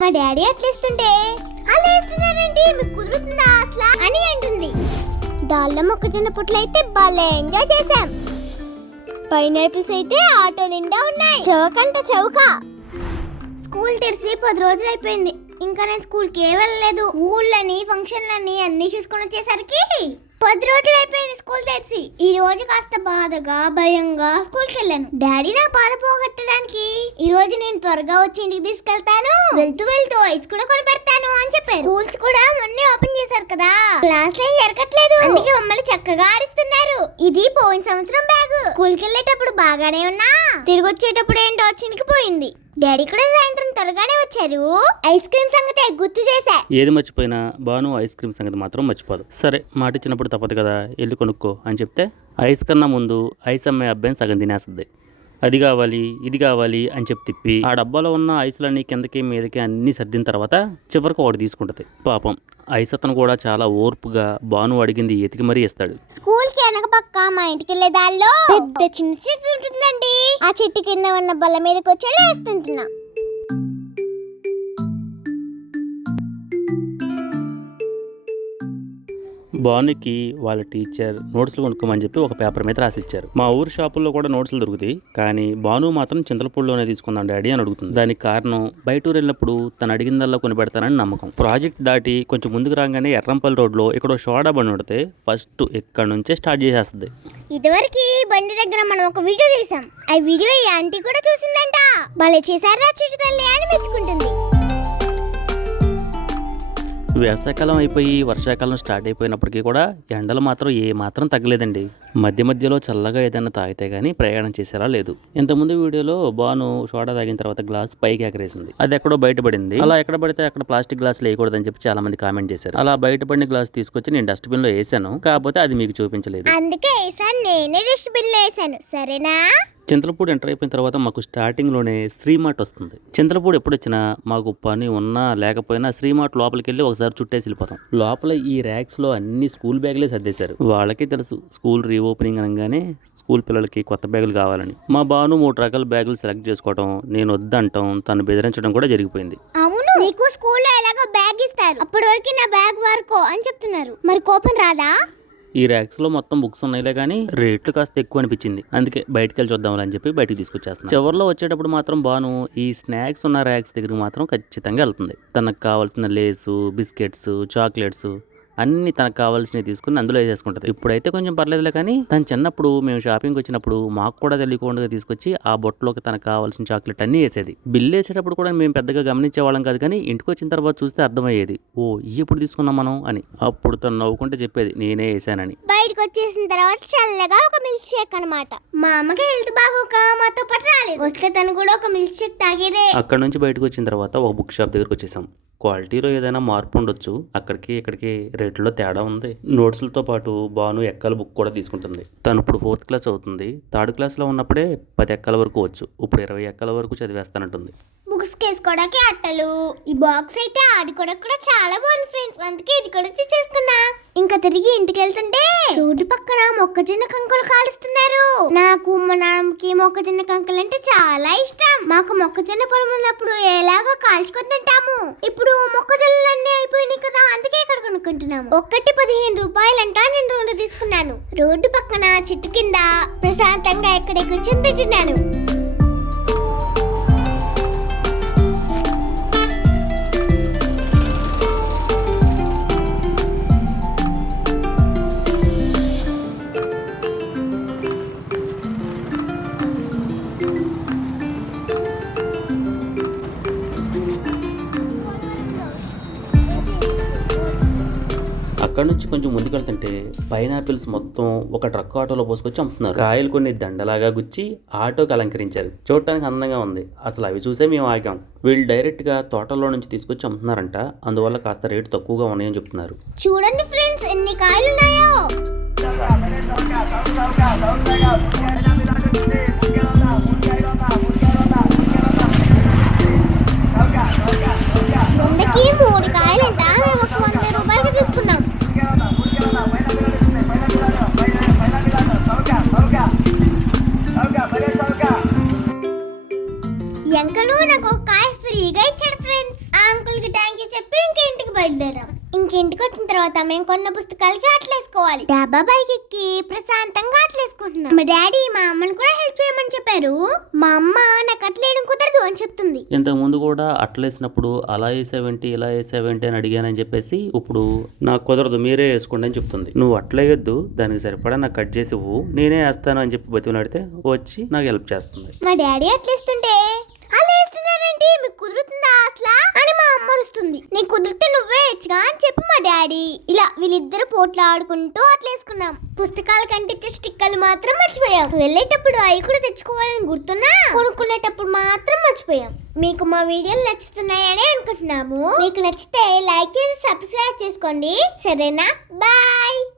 మా డాడీ అట్లేస్తుంటే అలా మీకు కుదురుతుందా అట్లా? అని అంటుంది. దాళ్ళ మొక్కజొన్న పొట్లు అయితే భలే ఎంజాయ్ చేశాం. పైనాపిల్స్ అయితే ఆటో నిండా ఉన్నాయి. చౌకంత చౌక. స్కూల్ తెరిచి పది రోజులు అయిపోయింది. ఇంకా నేను స్కూల్కి ఏ వెళ్ళలేదు. ఊళ్ళని ఫంక్షన్లని అన్ని చూసుకొని వచ్చేసరికి పది రోజులు అయిపోయింది స్కూల్ తెరిచి. ఈ రోజు కాస్త బాధగా భయంగా స్కూల్కి వెళ్ళాను. డాడీ నా బాధ పోగొట్టడానికి. ఈ రోజు నేను త్వరగా వచ్చి ఇంటికి తీసుకెళ్తాను. వెళ్తూ వెళ్తూ ఐస్ కూడా కొని పెడతాను అని చెప్పారు. స్కూల్స్ కూడా మొన్నే ఓపెన్ చేశారు కదా. క్లాస్లో జరగట్లేదు. అందుకే మమ్మల్ని చక్కగా ఆడిస్తున్నారు. ఇది పోయిన సంవత్సరం బ్యాగ్. స్కూల్కి వెళ్ళేటప్పుడు బాగానే ఉన్నా. తిరిగి వచ్చేటప్పుడు ఏంటో చినికిపోయింది డాడీ కూడా సాయంత్రం త్వరగానే వచ్చారు. ఐస్ క్రీమ్ సంగతి గుర్తు చేశా. ఏది మర్చిపోయినా బాను ఐస్ క్రీమ్ సంగతి మాత్రం మర్చిపోదు. సరే మాట ఇచ్చినప్పుడు తప్పదు కదా వెళ్ళి కొనుక్కో అని చెప్తే ఐస్ కన్నా ముందు ఐస్ అమ్మే అబ్బాయిని సగం తినేస్తుంది. అది కావాలి ఇది కావాలి అని చెప్పి తిప్పి ఆ డబ్బాలో ఉన్న ఐస్లన్నీ కిందకి మీదకి అన్నీ సర్దిన తర్వాత చివరికి ఒకటి తీసుకుంటుంది. పాపం ఐస్ అతను కూడా చాలా ఓర్పుగా బాను అడిగింది ఎతికి మరీ ఇస్తాడు. స్కూల్కి వెనక పక్క మా ఇంటికి వెళ్ళే దారిలో పెద్ద చిన్న చెట్టు ఉంటుందండి. ఆ చెట్టు కింద ఉన్న బల్ల మీదకి వచ్చి వేస్తుంటున్నా భానుకి వాళ్ళ టీచర్ నోట్స్లు కొనుక్కోమని చెప్పి ఒక పేపర్ మీద రాసిచ్చారు. మా ఊరు షాపుల్లో కూడా నోట్స్లు దొరుకుతాయి కానీ భాను మాత్రం చింతలపూడిలోనే తీసుకుందాం డాడీ అని అడుగుతుంది. దానికి కారణం బయట ఊరు వెళ్ళినప్పుడు తను అడిగిందల్లా కొని పెడతానని నమ్మకం. ప్రాజెక్ట్ దాటి కొంచెం ముందుకు రాగానే ఎర్రంపల్లి రోడ్లో ఇక్కడ షోడా బండి ఉండితే ఫస్ట్ ఇక్కడ నుంచే స్టార్ట్ చేసేస్తుంది. ఇదివరకు బండి దగ్గర మనం ఒక వీడియో చేసాం ఆ వీడియో ఈ ఆంటీ కూడా చూసిందంట. భలే చేశారా చిట్టు తల్లి అని మెచ్చుకుంటుంది. వేసవికాలం అయిపోయి వర్షాకాలం స్టార్ట్ అయిపోయినప్పటికీ కూడా ఎండలు మాత్రం ఏ మాత్రం తగ్గలేదండి. మధ్య మధ్యలో చల్లగా ఏదైనా తాగితే కానీ ప్రయాణం చేసేలా లేదు. ఇంతకుముందు వీడియోలో బాను సోడా తాగిన తర్వాత గ్లాస్ పైకి ఎగరేసింది. అది ఎక్కడో బయటపడింది. అలా ఎక్కడ పడితే అక్కడ ప్లాస్టిక్ గ్లాస్ వేయకూడదని చెప్పి చాలా మంది కామెంట్ చేశారు. అలా బయటపడిన గ్లాస్ తీసుకొచ్చి నేను డస్ట్బిన్లో వేసాను. కాకపోతే అది మీకు చూపించలేదు. అందుకే నేనే వేసాను. సరేనా? చింతలపూడి ఎంటర్ అయిపోయిన తర్వాత మాకు స్టార్టింగ్లోనే శ్రీమార్ట్ వస్తుంది. చింతలపూడి ఎప్పుడు వచ్చినా మాకు పని ఉన్నా లేకపోయినా శ్రీమార్ట్ లోపలికి వెళ్ళి ఒకసారి చుట్టేసి వెళ్ళిపోతాం. లోపల ఈ ర్యాక్స్లో అన్ని స్కూల్ బ్యాగులే సర్దేశారు. వాళ్ళకి తెలుసు స్కూల్ రీఓపెనింగ్ అనగానే స్కూల్ పిల్లలకి కొత్త బ్యాగులు కావాలని. మా బాను మూడు రకాల బ్యాగులు సెలెక్ట్ చేసుకోవడం నేను వద్దంటాం తను బెదిరించడం కూడా జరిగిపోయింది. అవును నీకు స్కూల్లో ఎలాగో బ్యాగ్ ఇస్తారు. అప్పటి వరకు నా బ్యాగ్ వరకు అని చెప్తున్నారు. మరి కోపం రాదా? ఈ ర్యాక్స్లో మొత్తం బుక్స్ ఉన్నాయిలే కానీ రేట్లు కాస్త ఎక్కువ అనిపించింది. అందుకే బయటకు వెళ్ళి చూద్దాం అని చెప్పి బయటకు తీసుకొచ్చేస్తాను చివరిలో వచ్చేటప్పుడు మాత్రం బాను ఈ స్నాక్స్ ఉన్న ర్యాక్స్ దగ్గరికి మాత్రం ఖచ్చితంగా వెళ్తుంది. తనకు కావాల్సిన లేసు బిస్కెట్స్ చాక్లెట్స్ అన్ని తనకు కావాల్సినవి తీసుకుని అందులో వేసేసుకుంటుంది. ఇప్పుడైతే కొంచెం పర్లేదులే కానీ తను చిన్నప్పుడు మేము షాపింగ్కి వచ్చినప్పుడు మాకు కూడా తెలియకుండా తీసుకొచ్చి ఆ బొట్టలోకి తనకు కావాల్సిన చాక్లెట్ అన్నీ వేసేది. బిల్ వేసేటప్పుడు కూడా మేము పెద్దగా గమనించేవాళ్ళం కాదు కానీ ఇంటికి వచ్చిన తర్వాత చూస్తే అర్థమయ్యేది. ఓ ఇవి ఎప్పుడు తీసుకున్నాం మనం? అని. అప్పుడు తను నవ్వుకుంటే చెప్పేది నేనే వేసానని బయటకు వచ్చేసిన తర్వాత చల్లగా ఒక మిల్క్ షేక్ అన్నమాట. మా అమ్మకి హెల్త్ బాగోక మాతో పాటు రాలేదు. వస్తే తను కూడా ఒక మిల్క్ షేక్ తాగేదే. అక్కడ నుంచి బయటకు వచ్చిన తర్వాత ఒక బుక్ షాప్ దగ్గరకు వచ్చేసాం. క్వాలిటీలో ఏదైనా మార్పు ఉండొచ్చు. అక్కడికి ఇక్కడికి రేట్లో తేడా ఉంది. నోట్స్లతో పాటు బాను ఎక్కల బుక్ కూడా తీసుకుంటుంది. తను ఇప్పుడు ఫోర్త్ క్లాస్ అవుతుంది. థర్డ్ క్లాస్లో ఉన్నప్పుడే పది ఎక్కల వరకు వచ్చు. ఇప్పుడు ఇరవై ఎక్కల వరకు చదివేస్తానంటుంది. బుక్స్ కేసుకోవడానికి అట్టలు. ఈ బాక్స్ అయితే ఆడుకోవడానికి కూడా చాలా బాగుంది ఫ్రెండ్స్. అందుకే ఇది కూడా తీసేసుకున్నా. ఇంకా తిరిగి ఇంటికి వెళ్తుంటే రోడ్డు పక్కన మొక్కజొన్న కంకులు కాలుస్తున్నారు. నాకు మా నాన్నకి మొక్కజొన్న కంకులు అంటే చాలా ఇష్టం. మాకు మొక్కజొన్న పొలం ఉన్నప్పుడు ఎలాగో కాల్చుకొని తింటాము. ఇప్పుడు మొక్కజొన్నలు అన్ని అయిపోయినాయి కదా అందుకే ఇక్కడ కొనుక్కుంటున్నాము. ఒక్కటి పదిహేను రూపాయలంట నేను రెండు తీసుకున్నాను. రోడ్డు పక్కన చెట్టు కింద ప్రశాంతంగా ఎక్కడ కూర్చొని తింటున్నాను అక్కడ నుంచి కొంచెం ముందుకెళ్తుంటే పైనాపిల్స్ మొత్తం ఒక ట్రక్ ఆటోలో పోసుకొచ్చి అమ్ముతున్నారు. కాయలు కొన్ని దండలాగా గుచ్చి ఆటోకి అలంకరించారు. చూడటానికి అందంగా ఉంది. అసలు అవి చూసే మేము ఆగాం. వీళ్ళు డైరెక్ట్గా తోటలో నుంచి తీసుకొచ్చి అమ్ముతున్నారంట. అందువల్ల కాస్త రేటు తక్కువగా ఉన్నాయని చెప్తున్నారు. చూడండి ఫ్రెండ్స్ ఎన్ని కాయలు ఉన్నాయో ఎంకలు నాకు ఒక కాయ ఫ్రీగా ఇచ్చాడు ఫ్రెండ్స్. ఆ కి థ్యాంక్ యూ చెప్పి ఇంక ఇంటికి బయలుదేరాం. ఇంక ఇంటికి వచ్చిన తర్వాత మేము కొన్న పుస్తకాలకి అట్లేసుకోవాలి డాబా బైక్ ఎక్కి ప్రశాంతంగా అట్లేసుకుంటున్నాం మా డాడీ మా అమ్మని కూడా హెల్ప్ చేయమని చెప్పారు. మా అమ్మ నాకు అట్లేయడం కుదరదు అని చెప్తుంది. ఇంతకు ముందు కూడా అట్లేసినప్పుడు అలా వేసావేంటి ఇలా వేసావేంటి అని అడిగానని చెప్పేసి ఇప్పుడు నాకు కుదరదు మీరే వేసుకోండి అని చెప్తుంది. నువ్వు అట్లా వేయొద్దు దానికి సరిపడా నాకు కట్ చేసి నేనే వేస్తాను అని చెప్పి బతిమలాడితే వచ్చి నాకు హెల్ప్ చేస్తుంది. మా డాడీ అట్లేస్తుంటే నువ్వే అని చెప్పి మా డాడీ. ఇలా వీళ్ళిద్దరు పోట్లు ఆడుకుంటూ అట్లేసుకున్నాం. పుస్తకాల కంటే స్టిక్కర్లు మాత్రం మర్చిపోయాం. వెళ్ళేటప్పుడు అవి కూడా తెచ్చుకోవాలని గుర్తున్నా? కొనుక్కునేటప్పుడు మాత్రం మర్చిపోయాం. మీకు మా వీడియోలు నచ్చుతున్నాయని అనుకుంటున్నాము. మీకు నచ్చితే లైక్ చేసి సబ్స్క్రైబ్ చేసుకోండి. సరేనా? బాయ్!